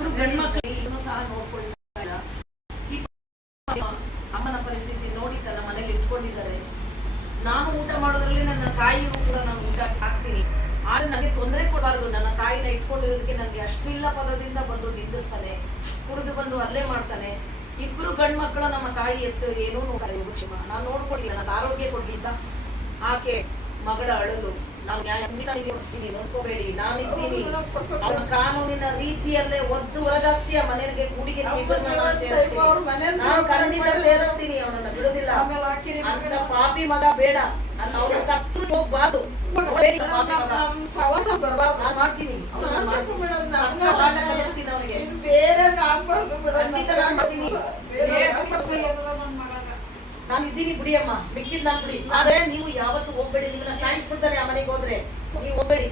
ಇಬ್ರು ಗಂಡ್ಮಕ್ಳು ಸಹ ನೋಡ್ಕೊಳ್ತಾ ಇಲ್ಲ. ಅಮ್ಮನ ಪರಿಸ್ಥಿತಿ ನೋಡಿ ತನ್ನ ಮನೇಲಿ ಇಟ್ಕೊಂಡಿದ್ದಾರೆ. ನಾನು ಊಟ ಮಾಡೋದ್ರಲ್ಲಿ ನನ್ನ ತಾಯಿಗೂ ಕೂಡ ನಾನು ಊಟ ಹಾಕ್ತೀನಿ, ಆದ್ರೆ ನನಗೆ ತೊಂದರೆ ಕೊಡಬಾರ್ದು. ನನ್ನ ತಾಯಿನ ಇಟ್ಕೊಂಡಿರೋದಕ್ಕೆ ನನಗೆ ಅಶ್ಲೀಲ ಪದದಿಂದ ಬಂದು ನಿಂದಿಸ್ತಾನೆ, ಕುಡಿದು ಬಂದು ಅಲ್ಲೇ ಮಾಡ್ತಾನೆ. ಇಬ್ರು ಗಂಡ್ಮಕ್ಳು ನಮ್ಮ ತಾಯಿ ಎತ್ತು ಏನೂ ನೋಡ್ತಾರೆ. ಯೋಗಕ್ಷೇಮ ನಾನು ನೋಡ್ಕೊಡಿಲ್ಲ, ನನಗೆ ಆರೋಗ್ಯ ಕೊಡ್ಲಿಂತ ಆಕೆ ಮಗಳ ಅಳಲು ನಾನು ನ್ಯಾಯಸ್ತೀನಿ, ನೊಂದ್ಕೋಬೇಡಿ, ನಾನಿದ್ದೀನಿ. ಅವನ ಕಾನೂನಿನ ರೀತಿಯಲ್ಲೇ ಒದ್ದು ಹೊರದಾಕ್ಸಿಯ ಮನೆಗೆ ಕೂಡಿಗೆ ನಾನು ಖಂಡಿತ ಸೇರಿಸ್ತೀನಿ, ಅವನನ್ನ ಬಿಡುದಿಲ್ಲ. ಅಂತ ಪಾಪಿ ಮಗ ಬೇಡ, ಅವನ ಸತ್ರು ಹೋಗ್ಬಾರ್ದು. ನಾನು ಮಾಡ್ತೀನಿ, ಕಲಿಸ್ತೀನಿ ಅವನಿಗೆ, ಖಂಡಿತ ನಾನು ಮಾಡ್ತೀನಿ. ನಾನು ಇದ್ದೀನಿ ಬಿಡಿ ಅಮ್ಮ, ಮಿಕ್ಕಿದ್ ನಾನು ಬಿಡಿ. ಆದ್ರೆ ನೀವು ಯಾವತ್ತು ಹೋಗ್ಬೇಡಿ, ನಿಮ್ಮನ್ನ ಸಾಯಿಸ್ಬಿಡ್ತಾರೆ ಆ ಮನೆಗೆ ಹೋದ್ರೆ. ನೀವು ಹೋಗ್ಬೇಡಿ.